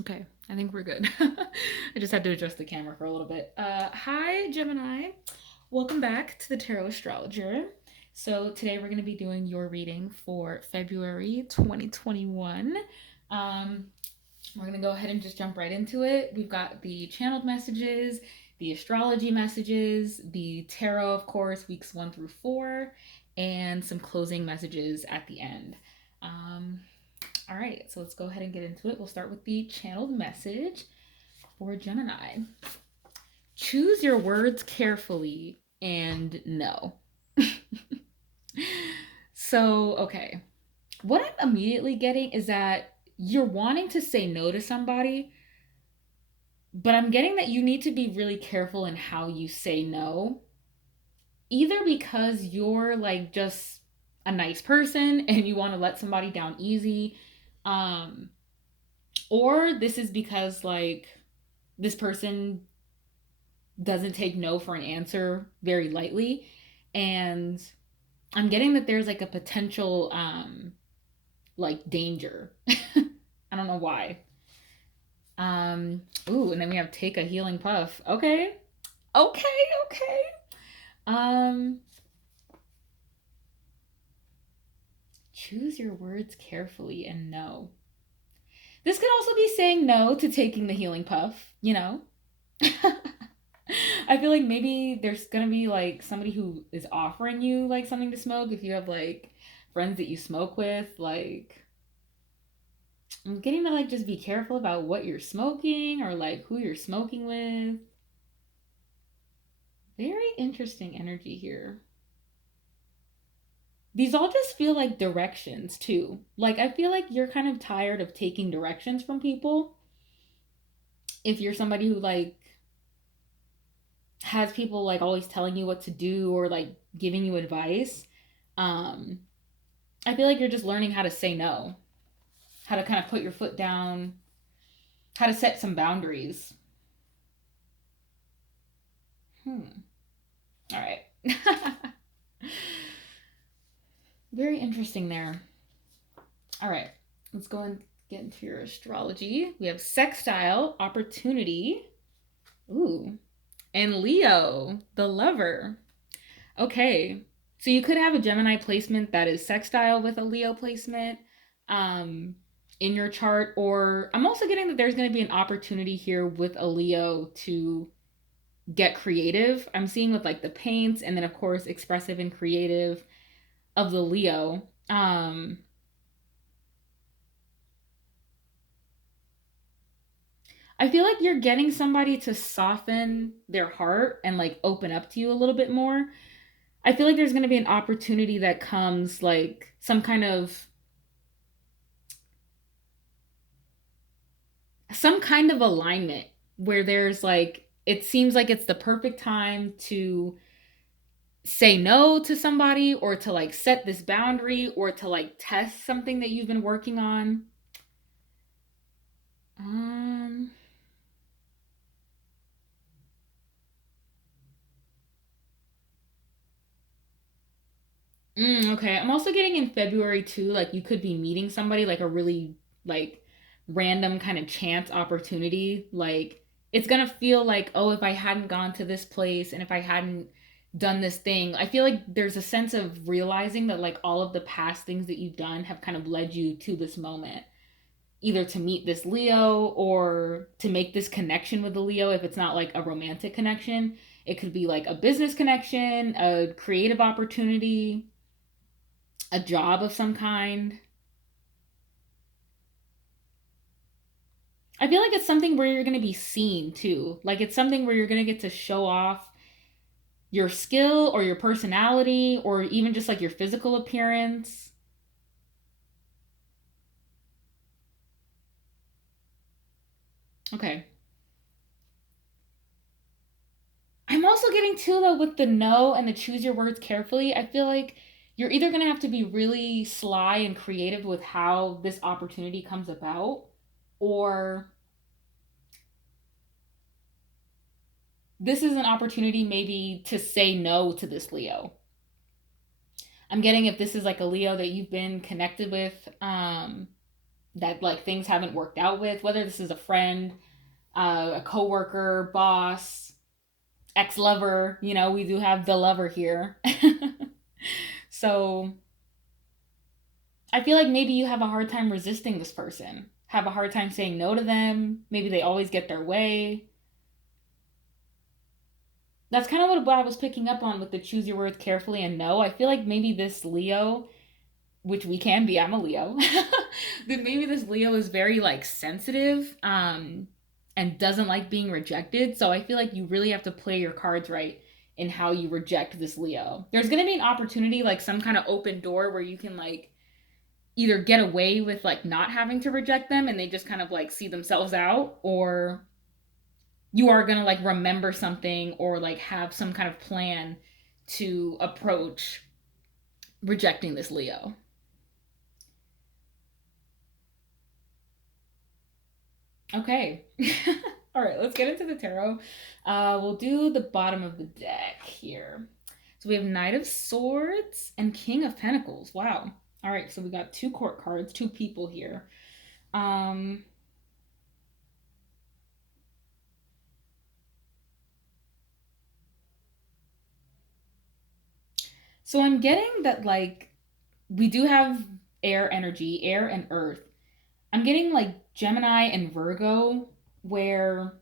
Okay, I think we're good. I just had to adjust the camera for a little bit. Hi, Gemini. Welcome back to the Tarot Astrologer. So, today we're going to be doing your reading for February 2021. Um, we're going to go ahead and just jump right into it. We've got the channeled messages, the astrology messages, the tarot, of course, weeks 1 through 4, and some closing messages at the end. Um, all right, so let's go ahead and get into it. We'll start with the channeled message for Gemini. Choose your words carefully and no. So, okay. What I'm immediately getting is that you're wanting to say no to somebody, but I'm getting that you need to be really careful in how you say no. Either because you're like just a nice person and you want to let somebody down easy, um, or this is because like this person doesn't take no for an answer very lightly, and I'm getting that there's like a potential like danger. I don't know why. Ooh, and then we have take a healing puff. Okay. Okay. Um choose your words carefully and no. This could also be saying no to taking the healing puff. I feel like maybe there's gonna be like somebody who is offering you like something to smoke if you have like friends that you smoke with. Like, I'm getting to like just be careful about what you're smoking or like who you're smoking with. Very interesting energy here. These all just feel like directions too. Like, I feel like you're kind of tired of taking directions from people. If you're somebody who like has people like always telling you what to do or like giving you advice, um, I feel like you're just learning how to say no, how to kind of put your foot down, how to set some boundaries. All right. Very interesting there. All right. Let's go and get into your astrology. We have sextile, opportunity. Ooh. And Leo, the lover. Okay. So you could have a Gemini placement that is sextile with a Leo placement um, in your chart. Or I'm also getting that there's going to be an opportunity here with a Leo to get creative. I'm seeing with like the paints and then, of course, expressive and creative of the Leo. I feel like you're getting somebody to soften their heart and like open up to you a little bit more. I feel like there's going to be an opportunity that comes like some kind of alignment where there's like it seems like it's the perfect time to say no to somebody or to like set this boundary or to like test something that you've been working on. Um okay. I'm also getting in February too, like you could be meeting somebody like a really like random kind of chance opportunity. Like it's gonna feel like, oh, if I hadn't gone to this place and if I hadn't done this thing, I feel like there's a sense of realizing that like all of the past things that you've done have kind of led you to this moment. Either to meet this Leo or to make this connection with the Leo if it's not like a romantic connection. It could be like a business connection, a creative opportunity, a job of some kind. I feel like it's something where you're going to be seen too. Like it's something where you're going to get to show off your skill or your personality or even just like your physical appearance. Okay. I'm also getting too though with the no and the choose your words carefully. I feel like you're either going to have to be really sly and creative with how this opportunity comes about, or this is an opportunity maybe to say no to this Leo. I'm getting if this is like a Leo that you've been connected with, that like things haven't worked out with, whether this is a friend, a coworker, boss, ex-lover, you know, we do have the lover here. So I feel like maybe you have a hard time resisting this person, have a hard time saying no to them. Maybe they always get their way. That's kind of what I was picking up on with the choose your words carefully and no. I feel like maybe this Leo, which we can be, I'm a Leo, that maybe this Leo is very like sensitive and doesn't like being rejected. So I feel like you really have to play your cards right in how you reject this Leo. There's going to be an opportunity, like some kind of open door where you can like either get away with like not having to reject them and they just kind of like see themselves out, or you are going to like remember something or like have some kind of plan to approach rejecting this Leo. Okay. All right, let's get into the tarot. We'll do the bottom of the deck here. So we have Knight of Swords and King of Pentacles. Wow. All right, so we got two court cards, two people here. Um, so I'm getting that like we do have air energy, air and earth. I'm getting like Gemini and Virgo, where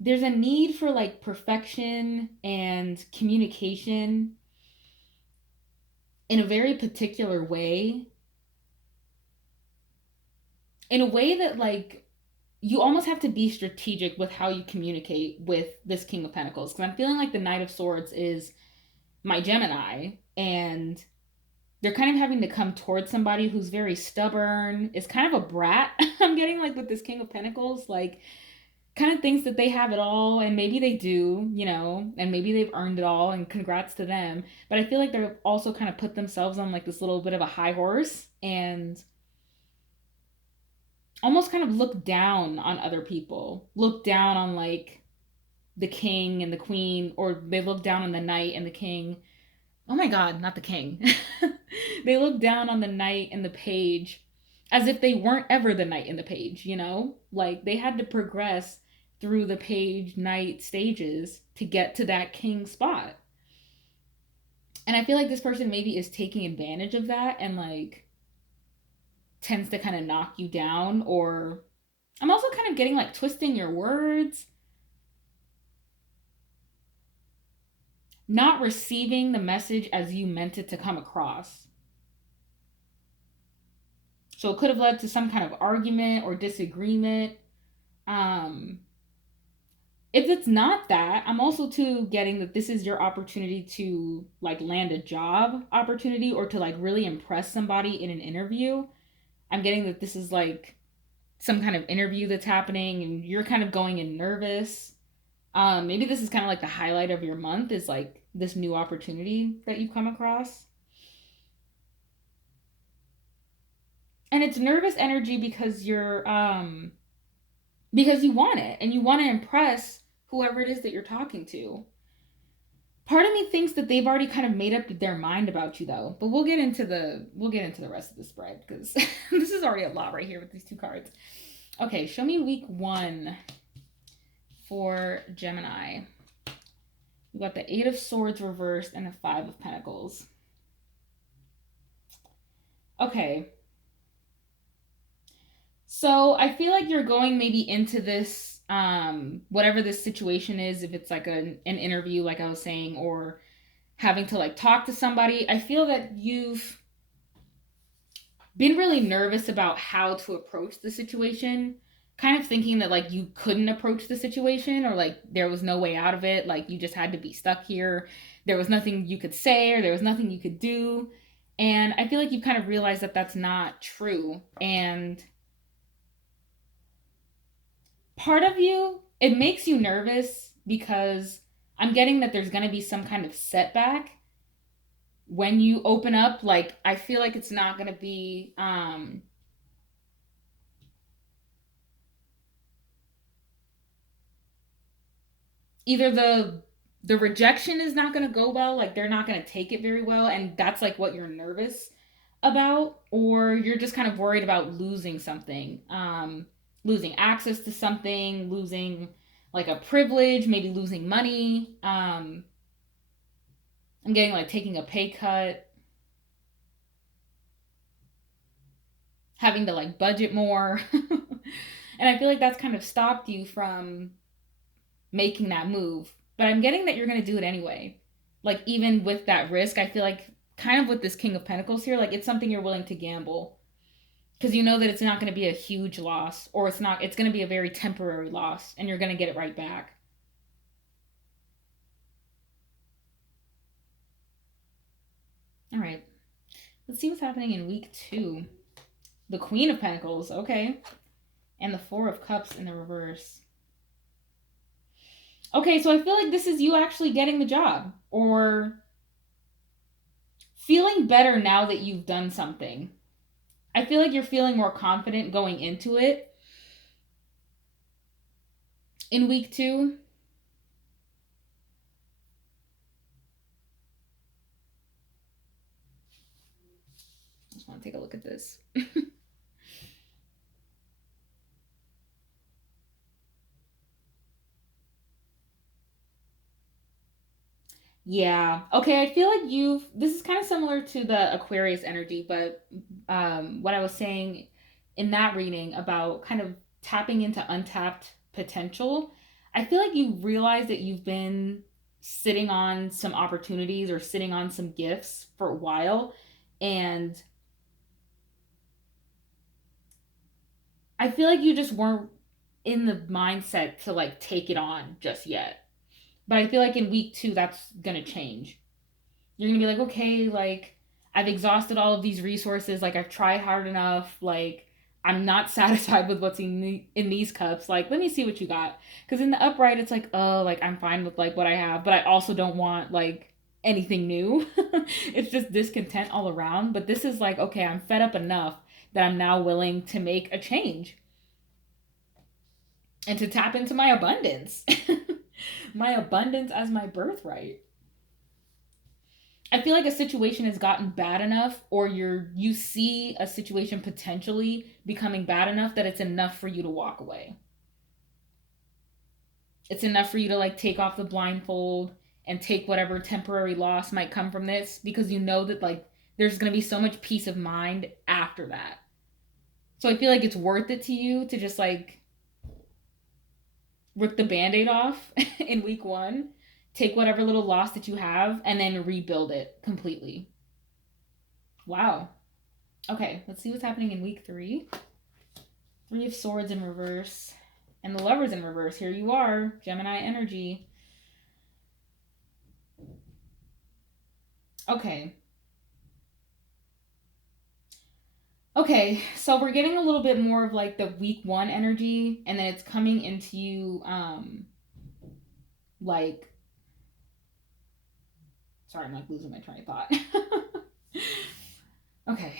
there's a need for like perfection and communication in a very particular way, in a way that like you almost have to be strategic with how you communicate with this King of Pentacles, because I'm feeling like the Knight of Swords is my Gemini, and they're kind of having to come towards somebody who's very stubborn, is kind of a brat. I'm getting like with this King of Pentacles, like kind of thinks that they have it all, and maybe they do, you know, and maybe they've earned it all, and congrats to them. But I feel like they're also kind of put themselves on like this little bit of a high horse and almost kind of look down on other people, look down on like the king and the queen, or they look down on the knight and the king. Oh my god, not the king. They look down on the knight and the page as if they weren't ever the knight and the page, you know? Like they had to progress through the page knight stages to get to that king spot. And I feel like this person maybe is taking advantage of that and like tends to kind of knock you down, or I'm also kind of getting like twisting your words, not receiving the message as you meant it to come across. So it could have led to some kind of argument or disagreement. Um, if it's not that, I'm also too getting that this is your opportunity to like land a job opportunity or to like really impress somebody in an interview. I'm getting that this is like some kind of interview that's happening and you're kind of going in nervous. Maybe this is kind of like the highlight of your month is like this new opportunity that you've come across. And it's nervous energy because you want it and you want to impress whoever it is that you're talking to. Part of me thinks that they've already kind of made up their mind about you though, but we'll get into the rest of the spread because this is already a lot right here with these two cards. Okay, show me week 1 for Gemini. We got the 8 of Swords reversed and the 5 of Pentacles. Okay. So I feel like you're going maybe into this, whatever this situation is, if it's like an interview, like I was saying, or having to like talk to somebody. I feel that you've been really nervous about how to approach the situation, kind of thinking that like you couldn't approach the situation or like there was no way out of it, like you just had to be stuck here. There was nothing you could say or there was nothing you could do. And I feel like you've kind of realized that that's not true. And part of you, it makes you nervous because I'm getting that there's going to be some kind of setback when you open up. Like I feel like it's not going to be either the rejection is not going to go well. Like they're not going to take it very well. And that's like what you're nervous about. Or you're just kind of worried about losing something, losing access to something, losing like a privilege, maybe losing money. I'm getting like taking a pay cut, having to like budget more. And I feel like that's kind of stopped you from making that move. But I'm getting that you're going to do it anyway. Like, even with that risk, I feel like kind of with this King of Pentacles here, like it's something you're willing to gamble because you know that it's not going to be a huge loss, or it's going to be a very temporary loss and you're going to get it right back. All right. Let's see what's happening in week 2. The Queen of Pentacles, okay. And the Four of Cups in the reverse. Okay, so I feel like this is you actually getting the job or feeling better now that you've done something. I feel like you're feeling more confident going into it in week 2. I just want to take a look at this. Yeah. Okay, I feel like this is kind of similar to the Aquarius energy, but what I was saying in that reading about kind of tapping into untapped potential, I feel like you realize that you've been sitting on some opportunities or sitting on some gifts for a while, and I feel like you just weren't in the mindset to like take it on just yet. But I feel like in week 2 that's going to change. You're gonna be like, okay, like I've exhausted all of these resources, like I've tried hard enough, like I'm not satisfied with what's in these cups. Like, let me see what you got. Because in the upright, it's like, oh, like I'm fine with like what I have, but I also don't want like anything new. It's just discontent all around. But this is like, okay, I'm fed up enough that I'm now willing to make a change and to tap into my abundance, my abundance as my birthright. I feel like a situation has gotten bad enough, or you see a situation potentially becoming bad enough that it's enough for you to walk away. It's enough for you to like take off the blindfold and take whatever temporary loss might come from this, because you know that like there's going to be so much peace of mind after that. So I feel like it's worth it to you to just like rip the band-aid off in week 1, take whatever little loss that you have and then rebuild it completely. Wow. Okay, let's see what's happening in week 3. 3 of Swords in reverse. And the Lovers in reverse. Here you are, Gemini energy. Okay. Okay, so we're getting a little bit more of like the week 1 energy, and then it's coming into you, like, sorry, I'm like losing my train of thought. Okay.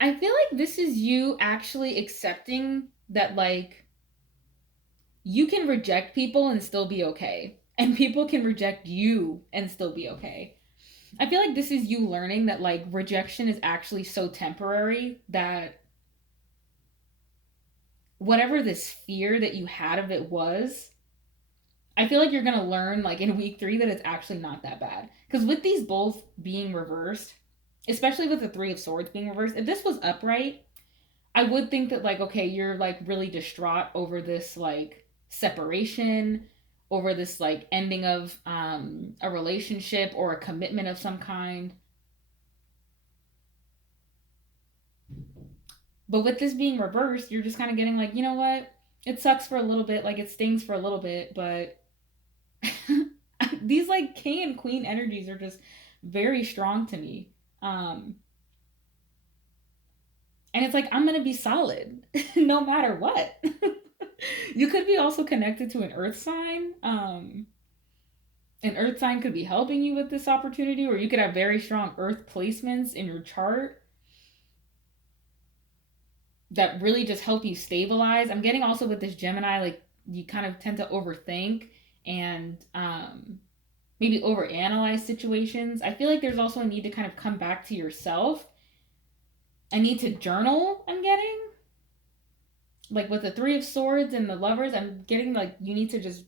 I feel like this is you actually accepting that, like, you can reject people and still be okay. And people can reject you and still be okay. I feel like this is you learning that, like, rejection is actually so temporary that whatever this fear that you had of it was, I feel like you're going to learn, like, in week 3 that it's actually not that bad. Because with these both being reversed, especially with the 3 of Swords being reversed, if this was upright, I would think that like, okay, you're like really distraught over this like separation, over this like ending of a relationship or a commitment of some kind. But with this being reversed, you're just kind of getting like, you know what? It sucks for a little bit, like it stings for a little bit, but these like king and queen energies are just very strong to me. Um And it's like, I'm going to be solid no matter what. You could be also connected to an earth sign. An earth sign could be helping you with this opportunity, or you could have very strong earth placements in your chart that really just help you stabilize. I'm getting also with this Gemini, like you kind of tend to overthink and maybe overanalyze situations. I feel like there's also a need to kind of come back to yourself. I need to journal, I'm getting. Like with the Three of Swords and the Lovers, I'm getting like you need to just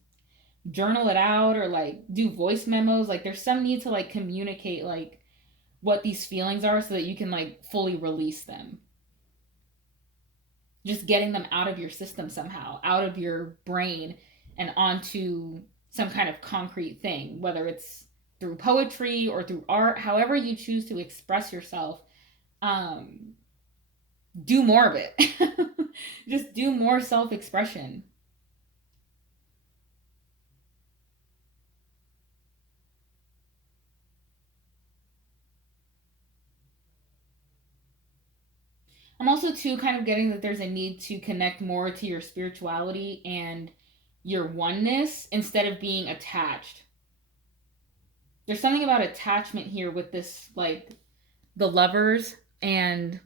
journal it out or like do voice memos. Like there's some need to like communicate like what these feelings are so that you can like fully release them. Just getting them out of your system somehow, out of your brain and onto some kind of concrete thing, whether it's through poetry or through art, however you choose to express yourself. Um, do more of it. Just do more self expression. I'm also too kind of getting that there's a need to connect more to your spirituality and your oneness instead of being attached. There's something about attachment here with this, like the lovers, and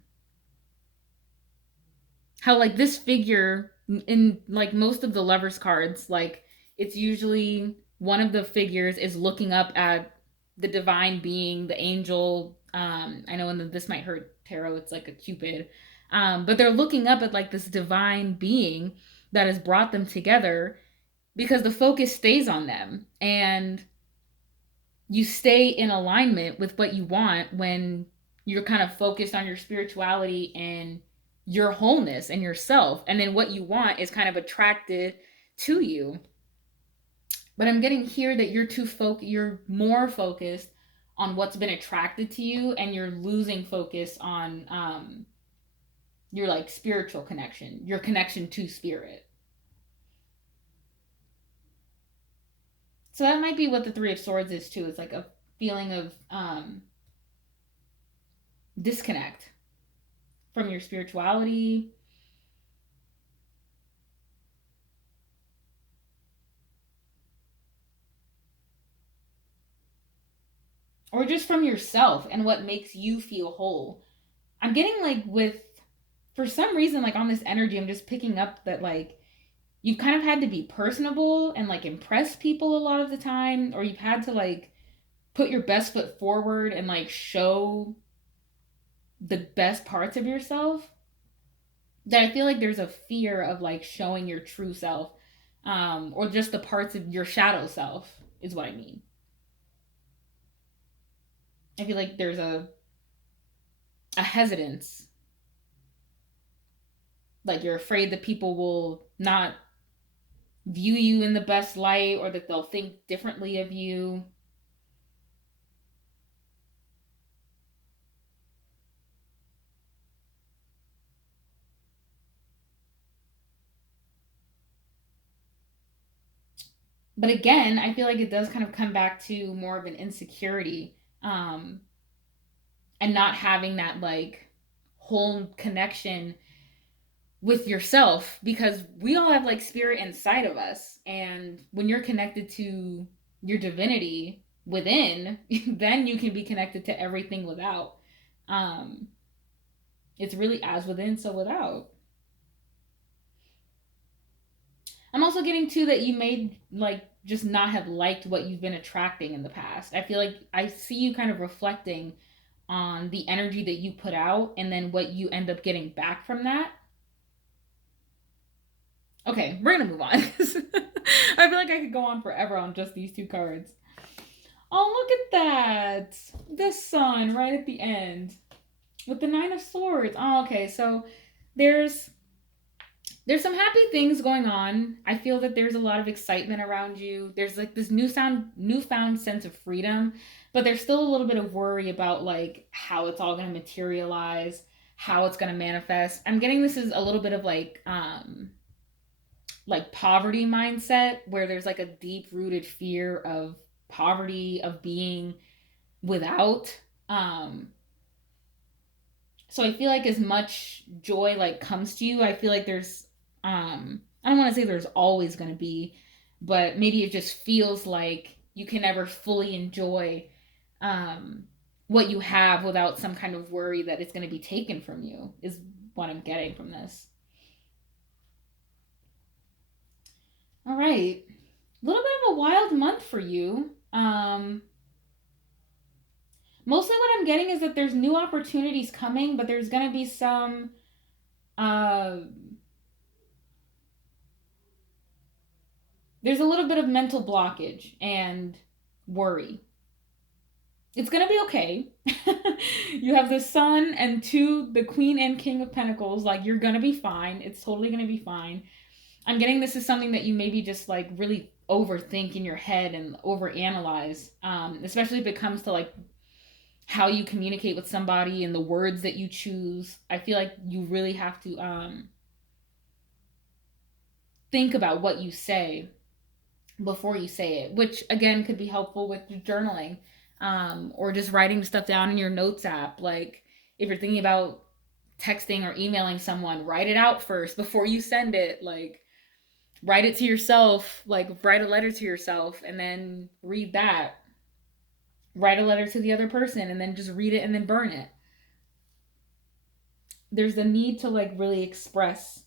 how like this figure in like most of the lovers cards, like it's usually one of the figures is looking up at the divine being, the angel. I know in the This Might Hurt tarot it's like a cupid, but they're looking up at like this divine being that has brought them together because the focus stays on them, and you stay in alignment with what you want when you're kind of focused on your spirituality and your wholeness and yourself, and then what you want is kind of attracted to you. But I'm getting here that you're more focused on what's been attracted to you, and you're losing focus on your like spiritual connection, your connection to spirit. So that might be what the Three of Swords is too. It's like a feeling of disconnect from your spirituality, or just from yourself and what makes you feel whole. I'm getting like with, for some reason, like on this energy, I'm just picking up that like you've kind of had to be personable and like impress people a lot of the time, or you've had to like put your best foot forward and like show the best parts of yourself, that I feel like there's a fear of like showing your true self, or just the parts of your shadow self is what I mean. I feel like there's a hesitance, like you're afraid that people will not view you in the best light, or that they'll think differently of you. But again, I feel like it does kind of come back to more of an insecurity, um, and not having that like whole connection with yourself, because we all have like spirit inside of us, and when you're connected to your divinity within, then you can be connected to everything without. um it's really as within so without. I'm also getting to that you may like just not have liked what you've been attracting in the past. I feel like I see you kind of reflecting on the energy that you put out and then what you end up getting back from that. Okay, we're gonna move on. I feel like I could go on forever on just these two cards. Oh, look at that! The sun right at the end with the Nine of Swords. Oh, okay. So there's there's some happy things going on. I feel that there's a lot of excitement around you. There's like this newfound sense of freedom, but there's still a little bit of worry about like how it's all going to materialize, how it's going to manifest. I'm getting this is a little bit of like poverty mindset, where there's like a deep rooted fear of poverty, of being without, um So I feel like as much joy like comes to you, I feel like there's I don't want to say there's always going to be, but maybe it just feels like you can never fully enjoy um what you have without some kind of worry that it's going to be taken from you is what I'm getting from this. All right. A little bit of a wild month for you. Mostly what I'm getting is that there's new opportunities coming, but there's going to be some uh there's a little bit of mental blockage and worry. It's gonna be okay. You have the sun and two, the queen and king of pentacles. Like, you're gonna be fine. It's totally gonna be fine. I'm getting this is something that you maybe just like really overthink in your head and overanalyze, especially if it comes to like how you communicate with somebody and the words that you choose. I feel like you really have to think about what you say before you say it, which again could be helpful with journaling, or just writing stuff down in your notes app. Like, if you're thinking about texting or emailing someone, write it out first before you send it. Like, write it to yourself, like write a letter to yourself and then read that. Write a letter to the other person and then just read it and then burn it. There's the need to like really express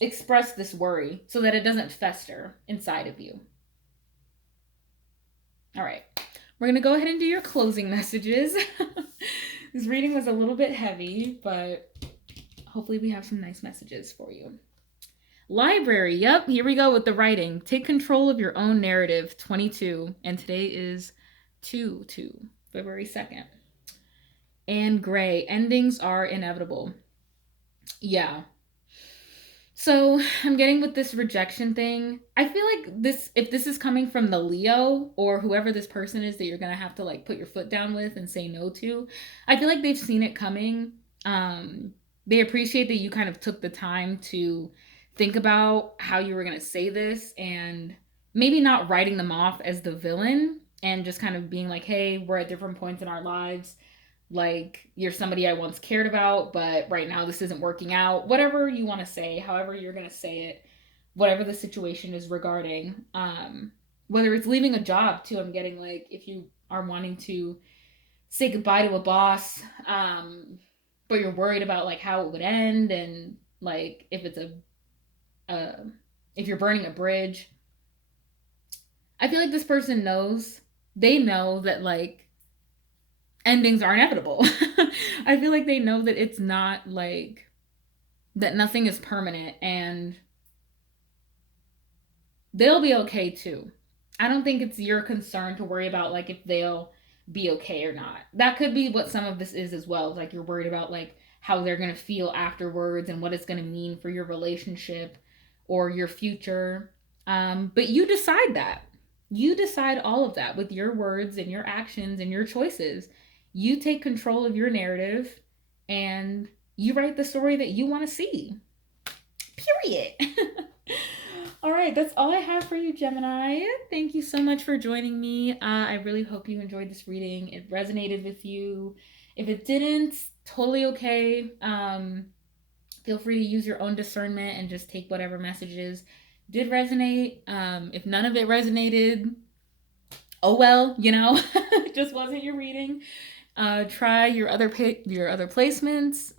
this worry so that it doesn't fester inside of you. All right. We're going to go ahead and do your closing messages. This reading was a little bit heavy, but hopefully we have some nice messages for you. Library. Yep, here we go with the writing. Take control of your own narrative, 22. And today is 2/2, February 2nd. And gray. Endings are inevitable. Yeah. So I'm getting with this rejection thing. I feel like this, if this is coming from the Leo or whoever this person is that you're gonna have to like put your foot down with and say no to, I feel like they've seen it coming. They appreciate that you kind of took the time to think about how you were gonna say this and maybe not writing them off as the villain and just kind of being like, hey, we're at different points in our lives, like, you're somebody I once cared about, but right now this isn't working out. Whatever you want to say, however you're going to say it, whatever the situation is regarding, whether it's leaving a job too. I'm getting like, if you are wanting to say goodbye to a boss, but you're worried about like how it would end, and like if it's uh, if you're burning a bridge, I feel like this person knows, they know that like endings are inevitable. I feel like they know that it's not like that nothing is permanent, and they'll be okay too. I don't think it's your concern to worry about like if they'll be okay or not. That could be what some of this is as well. Like, you're worried about like how they're going to feel afterwards and what it's going to mean for your relationship or your future. But you decide that. You decide all of that with your words and your actions and your choices. You take control of your narrative and you write the story that you want to see. Period. All right, that's all I have for you, Gemini. Thank you so much for joining me. I really hope you enjoyed this reading. It resonated with you. If it didn't, totally okay. Feel free to use your own discernment and just take whatever messages did resonate. If none of it resonated, oh well, it just wasn't your reading. Try your other placements,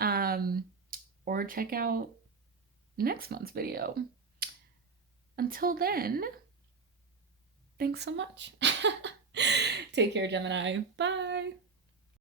or check out next month's video. Until then, thanks so much. Take care, Gemini. Bye.